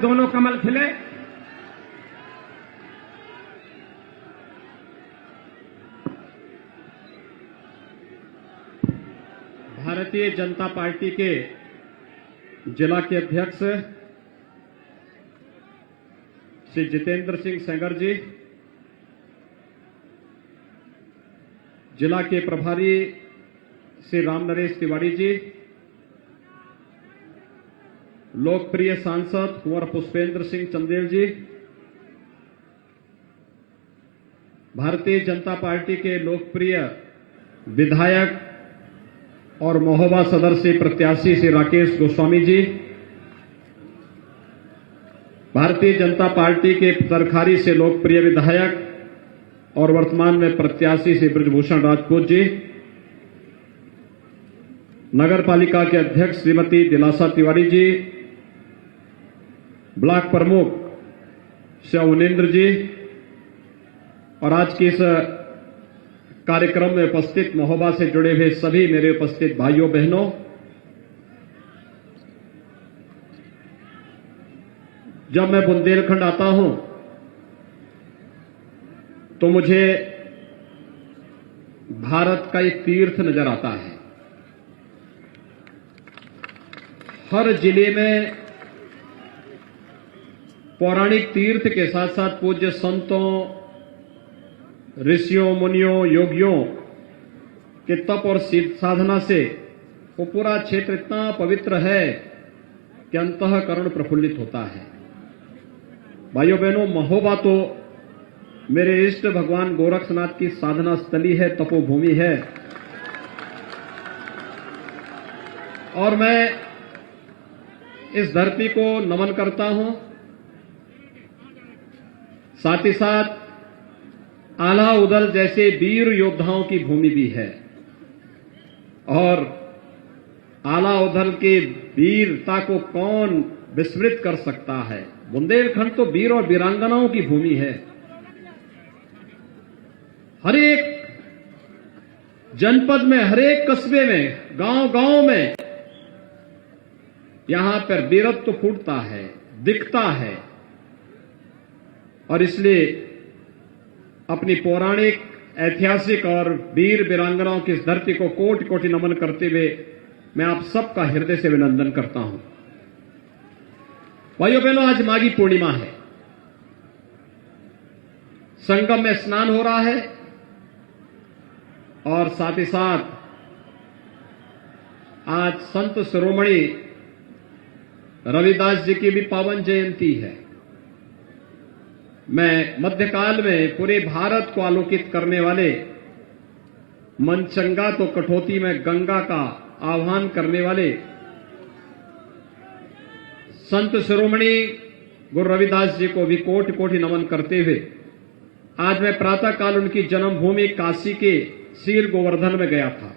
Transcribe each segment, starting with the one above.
दोनों कमल खिले। भारतीय जनता पार्टी के जिला के अध्यक्ष श्री जितेंद्र सिंह सेंगर जी, जिला के प्रभारी श्री राम नरेश तिवारी जी, लोकप्रिय सांसद कुंवर पुष्पेंद्र सिंह चंदेल जी, भारतीय जनता पार्टी के लोकप्रिय विधायक और महोबा सदर से प्रत्याशी श्री राकेश गोस्वामी जी, भारतीय जनता पार्टी के तरखारी से लोकप्रिय विधायक और वर्तमान में प्रत्याशी श्री ब्रजभूषण राजपूत जी, नगर पालिका के अध्यक्ष श्रीमती दिलासा तिवारी जी, ब्लॉक प्रमुख श्री अवनेन्द्र जी और आज के इस कार्यक्रम में उपस्थित महोबा से जुड़े हुए सभी मेरे उपस्थित भाइयों बहनों, जब मैं बुंदेलखंड आता हूं तो मुझे भारत का एक तीर्थ नजर आता है। हर जिले में पौराणिक तीर्थ के साथ साथ पूज्य संतों, ऋषियों, मुनियों, योगियों के तप और साधना से वो पूरा क्षेत्र इतना पवित्र है कि अंतःकरण प्रफुल्लित होता है। भाइयों बहनों, महोबा तो मेरे इष्ट भगवान गोरक्षनाथ की साधना स्थली है, तपोभूमि है और मैं इस धरती को नमन करता हूं। साथ ही साथ आला उदल जैसे वीर योद्धाओं की भूमि भी है और आला उदल के वीरता को कौन विस्मृत कर सकता है। बुंदेलखंड तो वीर और वीरांगनाओं की भूमि है। हर एक जनपद में, हर एक कस्बे में, गांव-गांव में यहां पर वीरत्व फूटता है, दिखता है और इसलिए अपनी पौराणिक, ऐतिहासिक और वीर वीरांगनाओं की इस धरती को कोटि कोटि नमन करते हुए मैं आप सबका हृदय से अभिनंदन करता हूं। भाइयों बहनों, आज माघी पूर्णिमा है, संगम में स्नान हो रहा है और साथ ही साथ आज संत शिरोमणि रविदास जी की भी पावन जयंती है। मैं मध्यकाल में पूरे भारत को आलोकित करने वाले मनचंगा तो कठौती में गंगा का आह्वान करने वाले संत शिरोमणि गुरु रविदास जी को भी कोटि कोटि नमन करते हुए आज मैं प्रातःकाल उनकी जन्मभूमि काशी के सील गोवर्धन में गया था।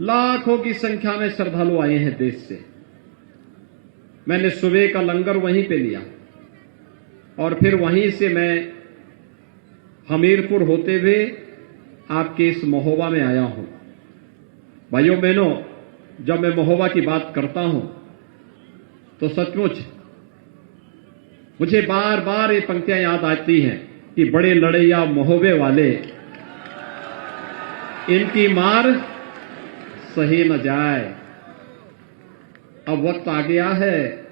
लाखों की संख्या में श्रद्धालु आए हैं देश से। मैंने सुबह का लंगर वहीं पे लिया और फिर वहीं से मैं हमीरपुर होते हुए आपके इस महोबा में आया हूं। भाइयों बहनों, जब मैं महोबा की बात करता हूं तो सचमुच मुझे बार बार ये पंक्तियां याद आती हैं कि बड़े लड़ैया महोबे वाले, इनकी मार सही न जाए। अब वक्त आ गया है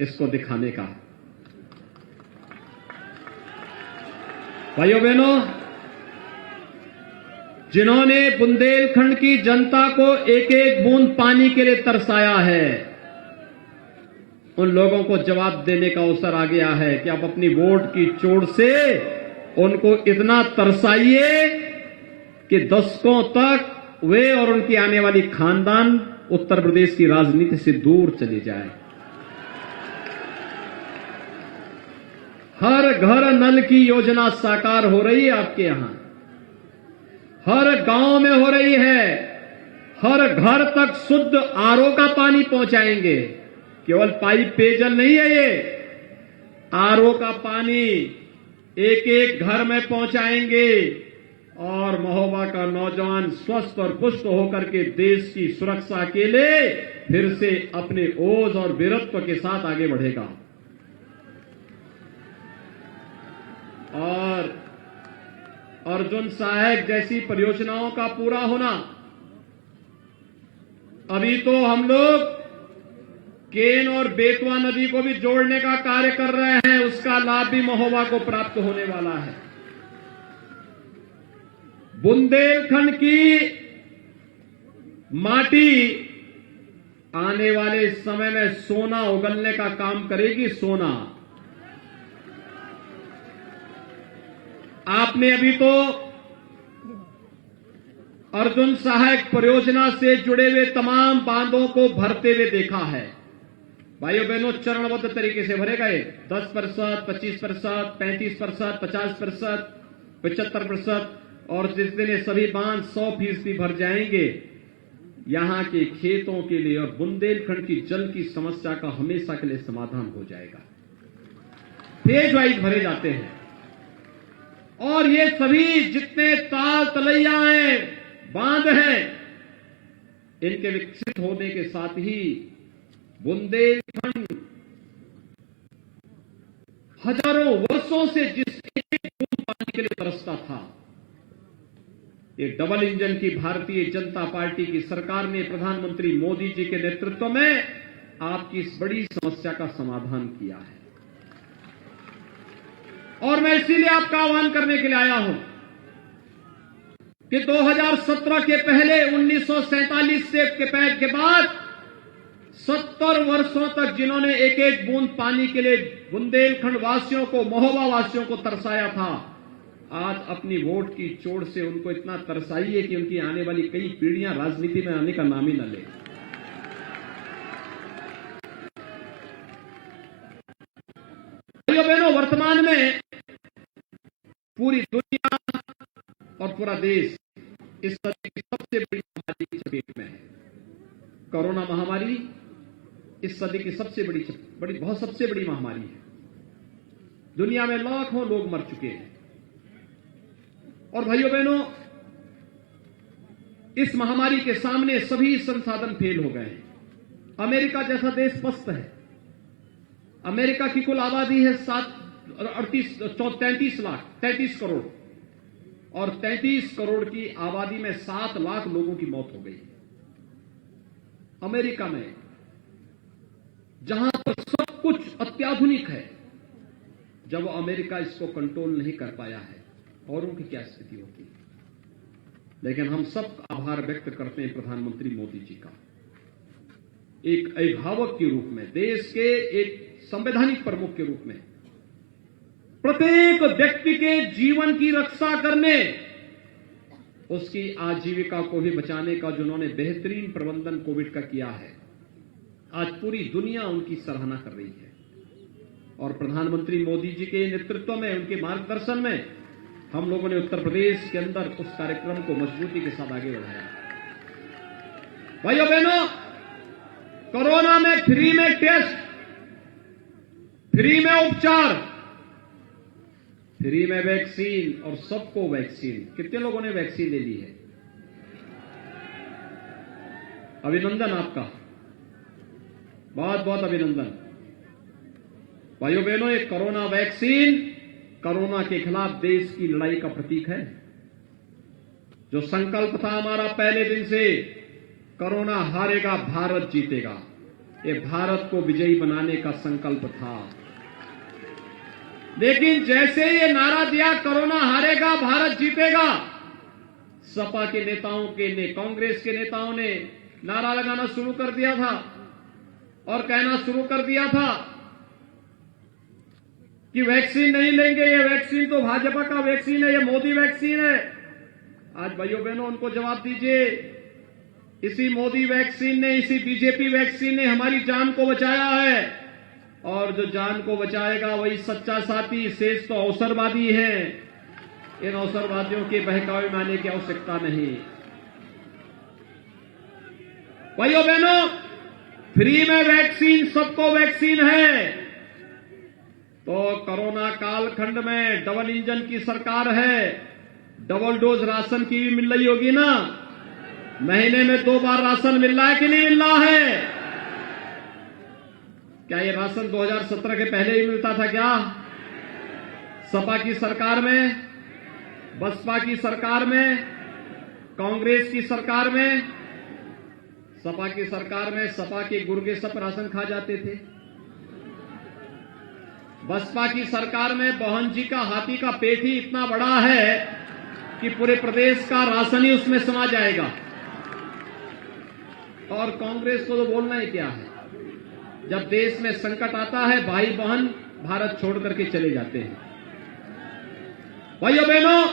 इसको दिखाने का। भाइयों बहनों, जिन्होंने बुंदेलखंड की जनता को एक एक बूंद पानी के लिए तरसाया है, उन लोगों को जवाब देने का अवसर आ गया है कि आप अपनी वोट की चोट से उनको इतना तरसाइए कि दशकों तक वे और उनकी आने वाली खानदान उत्तर प्रदेश की राजनीति से दूर चली जाए। हर घर नल की योजना साकार हो रही है आपके यहां, हर गांव में हो रही है। हर घर तक शुद्ध आरओ का पानी पहुंचाएंगे। केवल पाइप पेयजल नहीं है ये, आरओ का पानी एक एक घर में पहुंचाएंगे और महोबा का नौजवान स्वस्थ और पुष्ट होकर के देश की सुरक्षा के लिए फिर से अपने ओज और वीरत्व के साथ आगे बढ़ेगा। और अर्जुन सहायक जैसी परियोजनाओं का पूरा होना, अभी तो हम लोग केन और बेतवा नदी को भी जोड़ने का कार्य कर रहे हैं, उसका लाभ भी महोबा को प्राप्त होने वाला है। बुंदेलखंड की माटी आने वाले समय में सोना उगलने का काम करेगी। सोना आपने अभी तो अर्जुन सहायक परियोजना से जुड़े हुए तमाम बांधों को भरते हुए देखा है। भाइयों बहनों, चरणबद्ध तरीके से भरे गए 10%, 25%, 35%, 50%, 75%, और जिस दिन ये सभी बांध 100% भर जाएंगे, यहां के खेतों के लिए और बुंदेलखंड की जल की समस्या का हमेशा के लिए समाधान हो जाएगा। फेज वाइज भरे जाते हैं और ये सभी जितने ताल तलैया हैं, बांध हैं, इनके विकसित होने के साथ ही बुंदेलखंड हजारों वर्षों से जिस एक बूंद पानी के लिए तरसता था, ये डबल इंजन की भारतीय जनता पार्टी की सरकार ने प्रधानमंत्री मोदी जी के नेतृत्व में आपकी इस बड़ी समस्या का समाधान किया है। और मैं इसीलिए आपका आह्वान करने के लिए आया हूं कि 2017 के पहले 1947 से के बाद 70 वर्षों तक जिन्होंने एक एक बूंद पानी के लिए बुंदेलखंड वासियों को, महोबा वासियों को तरसाया था, आज अपनी वोट की चोट से उनको इतना तरसाइए कि उनकी आने वाली कई पीढ़ियां राजनीति में आने का नाम ही न ले। भाइयों बहनों, वर्तमान में पूरी दुनिया और पूरा देश इस सदी की सबसे बड़ी महामारी की चपेट में है। कोरोना महामारी इस सदी की सबसे बड़ी महामारी है। दुनिया में लाखों लोग मर चुके हैं। और भाइयों बहनों, इस महामारी के सामने सभी संसाधन फेल हो गए हैं। अमेरिका जैसा देश पस्त है। अमेरिका की कुल आबादी है 33 करोड़, और 33 करोड़ की आबादी में 7 लाख लोगों की मौत हो गई। अमेरिका में जहां पर सब कुछ अत्याधुनिक है, जब अमेरिका इसको कंट्रोल नहीं कर पाया है, औरों की क्या स्थिति होती है। लेकिन हम सब आभार व्यक्त करते हैं प्रधानमंत्री मोदी जी का, एक अभिभावक के रूप में, देश के एक संवैधानिक प्रमुख के रूप में, प्रत्येक व्यक्ति के जीवन की रक्षा करने, उसकी आजीविका को भी बचाने का जो उन्होंने बेहतरीन प्रबंधन कोविड का किया है, आज पूरी दुनिया उनकी सराहना कर रही है। और प्रधानमंत्री मोदी जी के नेतृत्व में, उनके मार्गदर्शन में हम लोगों ने उत्तर प्रदेश के अंदर उस कार्यक्रम को मजबूती के साथ आगे बढ़ाया। भाइयों बहनों, कोरोना में फ्री में टेस्ट, फ्री में उपचार, फ्री में वैक्सीन और सबको वैक्सीन। कितने लोगों ने वैक्सीन ले ली है? अभिनंदन आपका, बहुत बहुत अभिनंदन। भाइयों बहनों, ये कोरोना वैक्सीन कोरोना के खिलाफ देश की लड़ाई का प्रतीक है। जो संकल्प था हमारा पहले दिन से, कोरोना हारेगा भारत जीतेगा, ये भारत को विजयी बनाने का संकल्प था। लेकिन जैसे ये नारा दिया कोरोना हारेगा भारत जीतेगा, सपा के नेताओं ने, कांग्रेस के नेताओं ने नारा लगाना शुरू कर दिया था और कहना शुरू कर दिया था कि वैक्सीन नहीं लेंगे, ये वैक्सीन तो भाजपा का वैक्सीन है, ये मोदी वैक्सीन है। आज भाइयों बहनों, उनको जवाब दीजिए, इसी मोदी वैक्सीन ने, इसी बीजेपी वैक्सीन ने हमारी जान को बचाया है, और जो जान को बचाएगा वही सच्चा साथी। शेष तो अवसरवादी हैं, इन अवसरवादियों के बहकावे में आने की आवश्यकता नहीं। भाइयों बहनों, फ्री में वैक्सीन, सबको वैक्सीन है, तो कोरोना कालखंड में डबल इंजन की सरकार है, डबल डोज राशन की भी मिल रही होगी ना। महीने में 2 बार राशन मिल रहा है कि नहीं मिल रहा है? क्या ये राशन 2017 के पहले ही मिलता था क्या? सपा की सरकार में, बसपा की सरकार में, कांग्रेस की सरकार में, सपा की सरकार में सपा के गुर्गे सब राशन खा जाते थे। बसपा की सरकार में बहन जी का हाथी का पेट ही इतना बड़ा है कि पूरे प्रदेश का राशन ही उसमें समा जाएगा। और कांग्रेस को तो बोलना ही क्या है, जब देश में संकट आता है भाई बहन भारत छोड़ करके चले जाते हैं। भाइयों बहनों,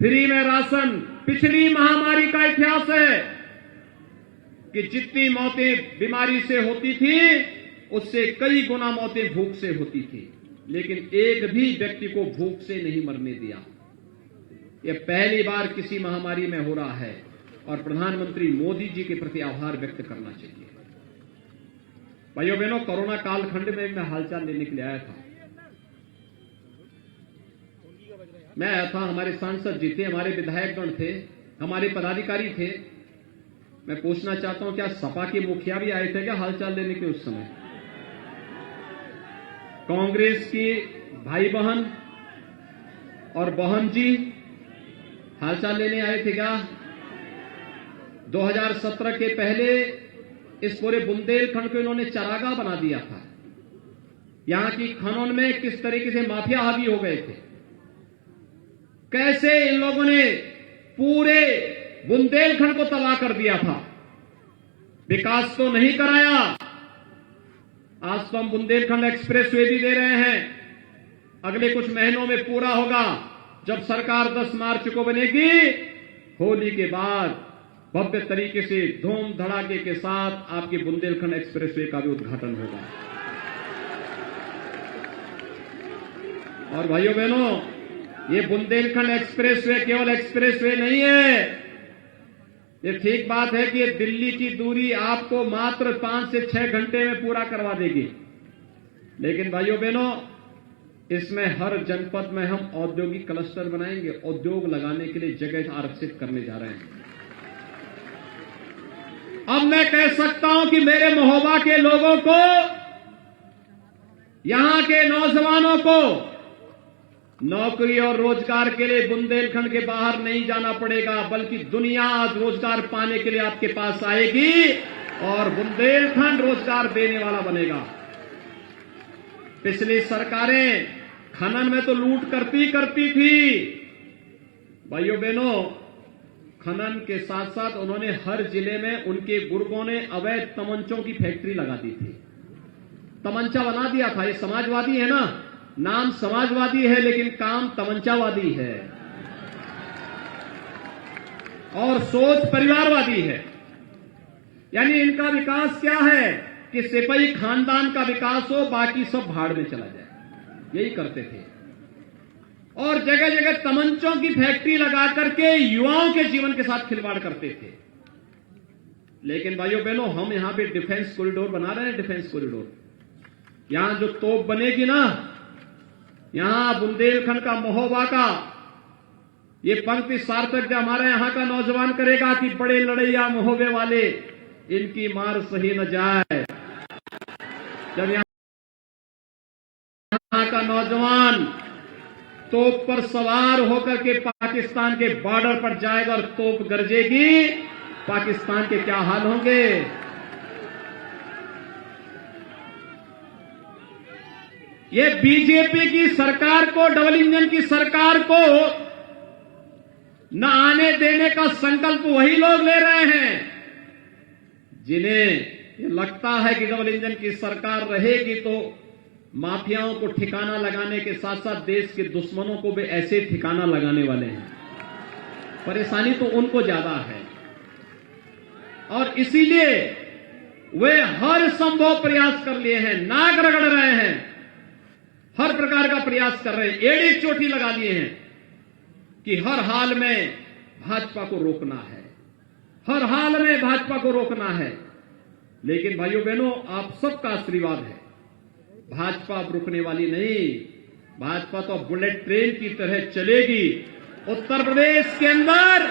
फ्री में राशन पिछली महामारी का इतिहास है कि जितनी मौतें बीमारी से होती थी उससे कई गुना मौतें भूख से होती थी, लेकिन एक भी व्यक्ति को भूख से नहीं मरने दिया। यह पहली बार किसी महामारी में हो रहा है और प्रधानमंत्री मोदी जी के प्रति आभार व्यक्त करना चाहिए। भाइयों बहनों, कोरोना कालखंड में मैं हालचाल लेने के लिए आया था। मैं आया था, हमारे सांसद जी थे, हमारे विधायकगण थे, हमारे पदाधिकारी थे। मैं पूछना चाहता हूं, क्या सपा के मुखिया भी आए थे क्या हालचाल लेने के उस समय? कांग्रेस की भाई बहन और बहन जी हालचाल लेने आए थे क्या? 2017 के पहले इस पूरे बुंदेलखंड को इन्होंने चरागाह बना दिया था। यहां की खनन में किस तरीके से माफिया हावी हो गए थे, कैसे इन लोगों ने पूरे बुंदेलखंड को तबाह कर दिया था। विकास तो नहीं कराया। आज तो हम बुंदेलखंड एक्सप्रेस वे भी दे रहे हैं, अगले कुछ महीनों में पूरा होगा। जब सरकार 10 मार्च को बनेगी, होली के बाद भव्य तरीके से धूम धड़ाके के साथ आपके बुंदेलखंड एक्सप्रेस वे का भी उद्घाटन होगा। और भाइयों बहनों, ये बुंदेलखंड एक्सप्रेस वे केवल एक्सप्रेस वे नहीं है। ये ठीक बात है कि ये दिल्ली की दूरी आपको मात्र 5 से 6 घंटे में पूरा करवा देगी, लेकिन भाइयों बहनों, इसमें हर जनपद में हम औद्योगिक क्लस्टर बनाएंगे। उद्योग लगाने के लिए जगह आरक्षित करने जा रहे हैं। अब मैं कह सकता हूं कि मेरे महोबा के लोगों को, यहां के नौजवानों को नौकरी और रोजगार के लिए बुंदेलखंड के बाहर नहीं जाना पड़ेगा, बल्कि दुनिया आज रोजगार पाने के लिए आपके पास आएगी और बुंदेलखंड रोजगार देने वाला बनेगा। पिछली सरकारें खनन में तो लूट करती थी। भाइयों बहनों, खनन के साथ साथ उन्होंने हर जिले में उनके गुर्गों ने अवैध तमंचों की फैक्ट्री लगा दी थी, तमंचा बना दिया था। ये समाजवादी है ना, नाम समाजवादी है लेकिन काम तमंचावादी है और सोच परिवारवादी है। यानी इनका विकास क्या है कि सिपाही खानदान का विकास हो, बाकी सब भाड़ में चला जाए, यही करते थे। और जगह जगह तमंचों की फैक्ट्री लगा करके युवाओं के जीवन के साथ खिलवाड़ करते थे। लेकिन भाइयों बहनों, हम यहां पे डिफेंस कॉरिडोर बना रहे हैं। डिफेंस कॉरिडोर, यहां जो तोप बनेगी ना, यहां बुंदेलखंड का महोबा का ये पंक्ति सार्थक जो हमारे यहां का नौजवान करेगा कि बड़े लड़ैया महोबे वाले, इनकी मार सही न जाए। जब यहां का नौजवान तोप पर सवार होकर के पाकिस्तान के बॉर्डर पर जाएगा और तोप गरजेगी, पाकिस्तान के क्या हाल होंगे। ये बीजेपी की सरकार को, डबल इंजन की सरकार को न आने देने का संकल्प वही लोग ले रहे हैं जिन्हें ये लगता है कि डबल इंजन की सरकार रहेगी तो माफियाओं को ठिकाना लगाने के साथ साथ देश के दुश्मनों को भी ऐसे ठिकाना लगाने वाले हैं। परेशानी तो उनको ज्यादा है और इसीलिए वे हर संभव प्रयास कर लिए हैं, नाक रगड़ रहे हैं, हर प्रकार का प्रयास कर रहे हैं, एड़ी चोटी लगा लिए हैं कि हर हाल में भाजपा को रोकना है, हर हाल में भाजपा को रोकना है। लेकिन भाइयों बहनों, आप सबका आशीर्वाद है, भाजपा अब रुकने वाली नहीं। भाजपा तो बुलेट ट्रेन की तरह चलेगी। उत्तर प्रदेश के अंदर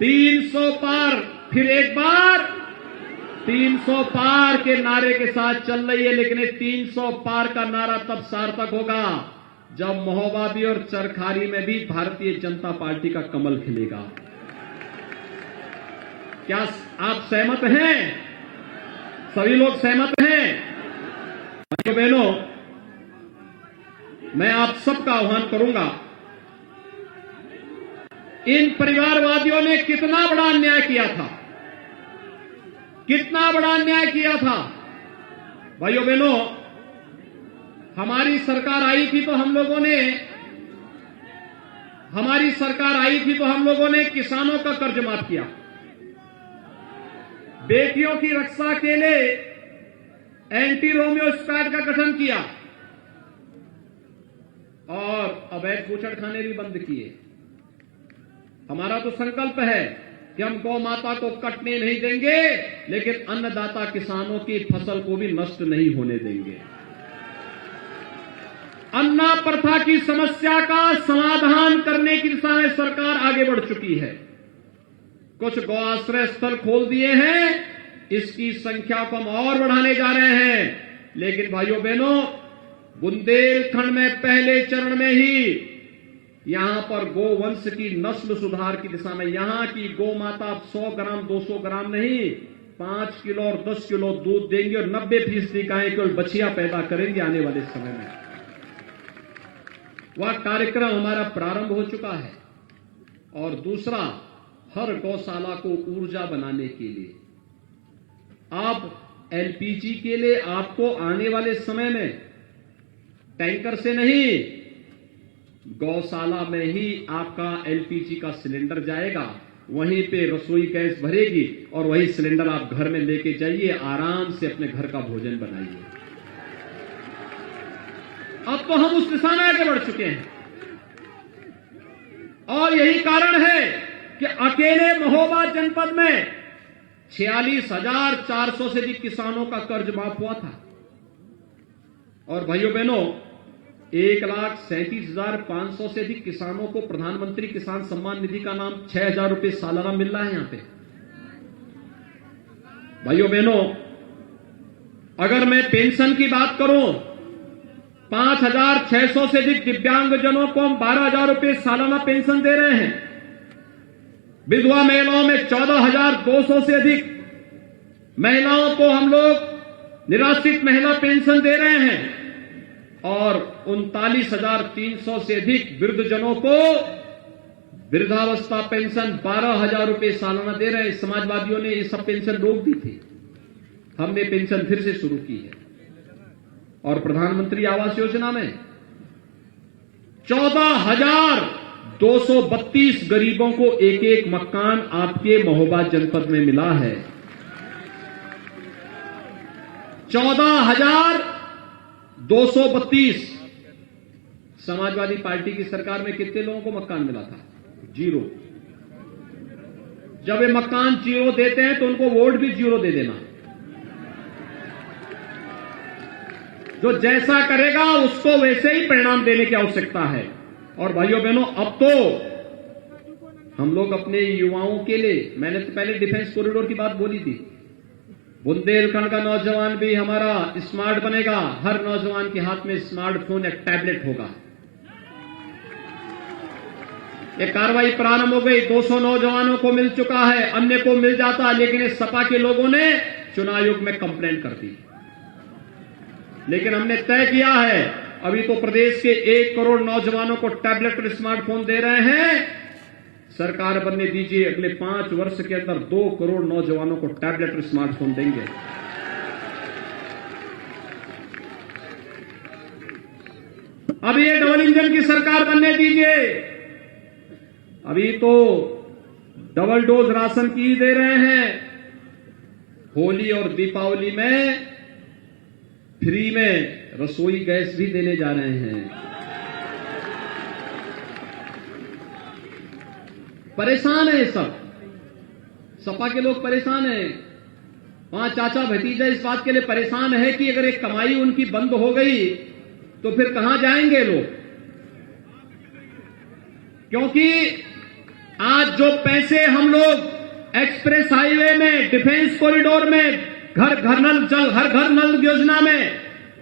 300 पार, फिर एक बार 300 पार के नारे के साथ चल रही है। लेकिन 300 पार का नारा तब सार्थक होगा जब महोबा और चरखारी में भी भारतीय जनता पार्टी का कमल खिलेगा। क्या आप सहमत हैं? सभी लोग सहमत हैं? भाइयों बहनों, मैं आप सबका आह्वान करूंगा, इन परिवारवादियों ने कितना बड़ा अन्याय किया था, कितना बड़ा अन्याय किया था। भाइयों बहनों, हमारी सरकार आई थी तो हम लोगों ने किसानों का कर्ज माफ किया, बेटियों की रक्षा के लिए एंटी रोमियो स्क्वाड का गठन किया और अवैध बूचड़खाने भी बंद किए। हमारा तो संकल्प है कि हम गौ माता को कटने नहीं देंगे, लेकिन अन्नदाता किसानों की फसल को भी नष्ट नहीं होने देंगे। अन्ना प्रथा की समस्या का समाधान करने की दिशा में सरकार आगे बढ़ चुकी है। कुछ गौ आश्रय स्थल खोल दिए हैं, इसकी संख्या को हम और बढ़ाने जा रहे हैं। लेकिन भाइयों बहनों, बुंदेलखंड में पहले चरण में ही यहां पर गोवंश की नस्ल सुधार की दिशा में यहां की गौ माता 100 ग्राम 200 ग्राम नहीं 5 किलो और 10 किलो दूध देंगे और 90% गायें केवल बछिया पैदा करेंगे आने वाले समय में। वह कार्यक्रम हमारा प्रारंभ हो चुका है। और दूसरा, हर गौशाला को ऊर्जा बनाने के लिए अब एलपीजी के लिए आपको आने वाले समय में टैंकर से नहीं, गौशाला में ही आपका एलपीजी का सिलेंडर जाएगा, वहीं पे रसोई गैस भरेगी और वही सिलेंडर आप घर में लेके जाइए, आराम से अपने घर का भोजन बनाइए। अब तो हम उस दिशा में आगे बढ़ चुके हैं और यही कारण है कि अकेले महोबा जनपद में 46,400 से अधिक किसानों का कर्ज माफ हुआ था। और भाइयों बहनों, 1,37,500 से अधिक किसानों को प्रधानमंत्री किसान सम्मान निधि का नाम 6,000 रुपए सालाना मिल रहा है यहां पे। भाइयों बहनों, अगर मैं पेंशन की बात करूं, 5,600 से अधिक दिव्यांगजनों को हम 12,000 रुपए सालाना पेंशन दे रहे हैं। विधवा महिलाओं में 14,200 से अधिक महिलाओं को हम लोग निराश्रित महिला पेंशन दे रहे हैं और 39,300 से अधिक वृद्धजनों को वृद्धावस्था पेंशन 12,000 रुपए सालाना दे रहे हैं। समाजवादियों ने ये सब पेंशन रोक दी थी, हमने पेंशन फिर से शुरू की है। और प्रधानमंत्री आवास योजना में 14,232 गरीबों को एक एक मकान आपके महोबा जनपद में मिला है। 14,232। समाजवादी पार्टी की सरकार में कितने लोगों को मकान मिला था? 0। जब ये मकान 0 देते हैं तो उनको वोट भी 0 दे देना। जो जैसा करेगा उसको वैसे ही परिणाम देने की आवश्यकता है। और भाइयों बहनों, अब तो हम लोग अपने युवाओं के लिए, मैंने तो पहले डिफेंस कॉरिडोर की बात बोली थी, बुंदेलखंड का नौजवान भी हमारा स्मार्ट बनेगा। हर नौजवान के हाथ में स्मार्टफोन एक टैबलेट होगा। ये कार्रवाई प्रारंभ हो गई, 200 नौजवानों को मिल चुका है, अन्य को मिल जाता, लेकिन इस सपा के लोगों ने चुनाव आयोग में कंप्लेंट कर दी। लेकिन हमने तय किया है, अभी तो प्रदेश के 1 करोड़ नौजवानों को टैबलेट और स्मार्टफोन दे रहे हैं। सरकार बनने दीजिए, अगले 5 वर्ष के अंदर 2 करोड़ नौजवानों को टैबलेट और स्मार्टफोन देंगे। अब ये डबल इंजन की सरकार बनने दीजिए। अभी तो डबल डोज राशन की दे रहे हैं, होली और दीपावली में फ्री में रसोई गैस भी देने जा रहे हैं। परेशान है सब, सपा के लोग परेशान हैं। वहां चाचा भतीजा इस बात के लिए परेशान है कि अगर एक कमाई उनकी बंद हो गई तो फिर कहां जाएंगे लोग, क्योंकि आज जो पैसे हम लोग एक्सप्रेस हाईवे में, डिफेंस कॉरिडोर में, हर घर नल योजना में,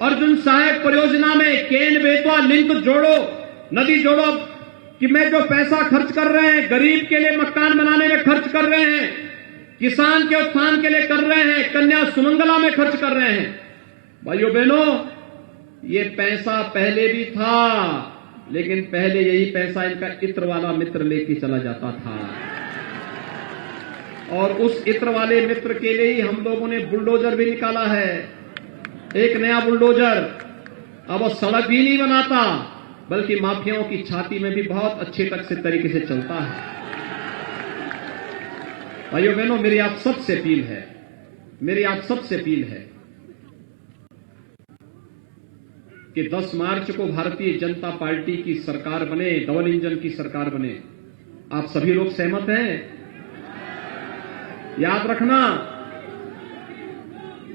अर्जुन सहायक परियोजना में, केन बेतवा लिंक जोड़ो, नदी जोड़ो कि में जो पैसा खर्च कर रहे हैं, गरीब के लिए मकान बनाने में खर्च कर रहे हैं, किसान के उत्थान के लिए कर रहे हैं, कन्या सुमंगला में खर्च कर रहे हैं। भाइयों बहनों, ये पैसा पहले भी था, लेकिन पहले यही पैसा इनका इत्र वाला मित्र लेके चला जाता था, और उस इत्र वाले मित्र के लिए ही हम लोगों ने बुलडोजर भी निकाला है, एक नया बुलडोजर। अब वो सड़क भी नहीं बनाता, बल्कि माफियाओं की छाती में भी बहुत अच्छे तरीके से चलता है। भाइयों बहनों, मेरी आप सबसे अपील है कि 10 मार्च को भारतीय जनता पार्टी की सरकार बने, डबल इंजन की सरकार बने। आप सभी लोग सहमत हैं? याद रखना,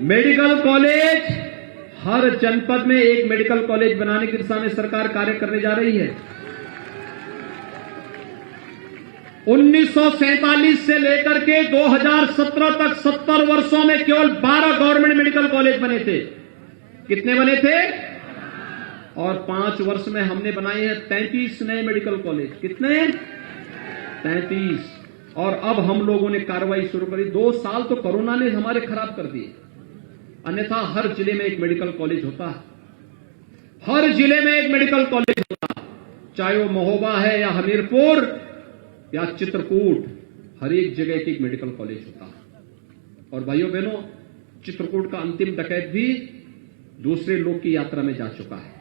मेडिकल कॉलेज, हर जनपद में एक मेडिकल कॉलेज बनाने की दिशा में सरकार कार्य करने जा रही है। 1947 से लेकर के 2017 तक 70 वर्षों में केवल 12 गवर्नमेंट मेडिकल कॉलेज बने थे। कितने बने थे? और 5 वर्ष में हमने बनाए हैं 33 नए मेडिकल कॉलेज। कितने? 33। और अब हम लोगों ने कार्रवाई शुरू करी। 2 साल तो कोरोना ने हमारे खराब कर दिए, अन्यथा हर जिले में एक मेडिकल कॉलेज होता है, हर जिले में एक मेडिकल कॉलेज होता है, चाहे वो महोबा है या हमीरपुर या चित्रकूट, हर एक जगह एक मेडिकल कॉलेज होता है। और भाइयों बहनों, चित्रकूट का अंतिम डकैत भी दूसरे लोग की यात्रा में जा चुका है।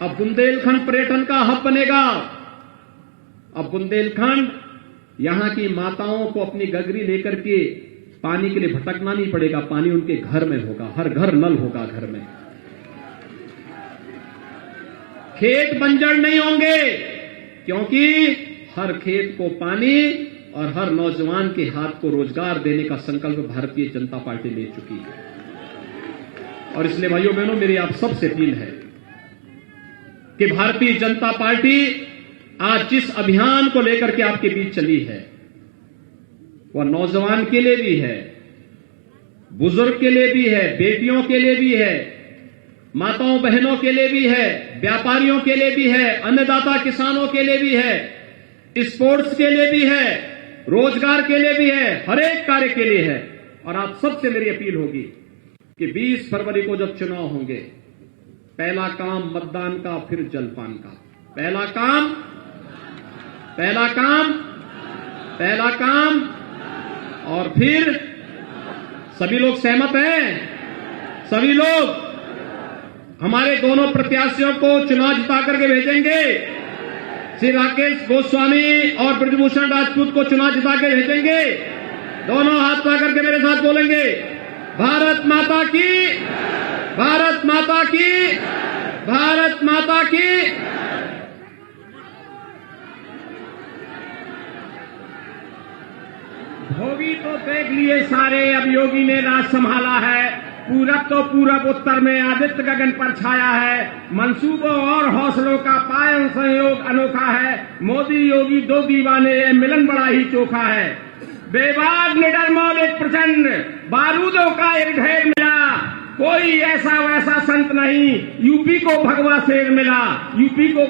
अब बुंदेलखंड पर्यटन का हब बनेगा। अब बुंदेलखंड, यहां की माताओं को अपनी गगरी लेकर के पानी के लिए भटकना नहीं पड़ेगा, पानी उनके घर में होगा, हर घर नल होगा घर में। खेत बंजर नहीं होंगे, क्योंकि हर खेत को पानी और हर नौजवान के हाथ को रोजगार देने का संकल्प भारतीय जनता पार्टी ले चुकी है। और इसलिए भाइयों बहनों, मेरी आप सबसे अपील है कि भारतीय जनता पार्टी आज जिस अभियान को लेकर के आपके बीच चली है, वह नौजवान के लिए भी है, बुजुर्ग के लिए भी है, बेटियों के लिए भी है, माताओं बहनों के लिए भी है, व्यापारियों के लिए भी है, अन्नदाता किसानों के लिए भी है, स्पोर्ट्स के लिए भी है, रोजगार के लिए भी है, हर एक कार्य के लिए है। और आप सबसे मेरी अपील होगी कि 20 फरवरी को जब चुनाव होंगे, पहला काम मतदान का, फिर जलपान का। पहला काम और फिर सभी लोग सहमत हैं? सभी लोग हमारे दोनों प्रत्याशियों को चुनाव जिता करके भेजेंगे। श्री राकेश गोस्वामी और ब्रजभूषण राजपूत को चुनाव जिता के भेजेंगे। दोनों हाथ पा करके मेरे साथ बोलेंगे, भारत माता की, भारत माता की, भारत माता की। धोबी तो देख लिए सारे, अब योगी ने राज संभाला है। पूरब तो पूरब, उत्तर में आदित्य गगन पर छाया है। मंसूबों और हौसलों का पायन संयोग अनोखा है। मोदी योगी 2 दीवाने, ये मिलन बड़ा ही चोखा है। बेबाक निडर मौल एक प्रचंड, बारूदों का एक ढेर मिला। कोई ऐसा वैसा संत नहीं, यूपी को भगवा शेर मिला। यूपी को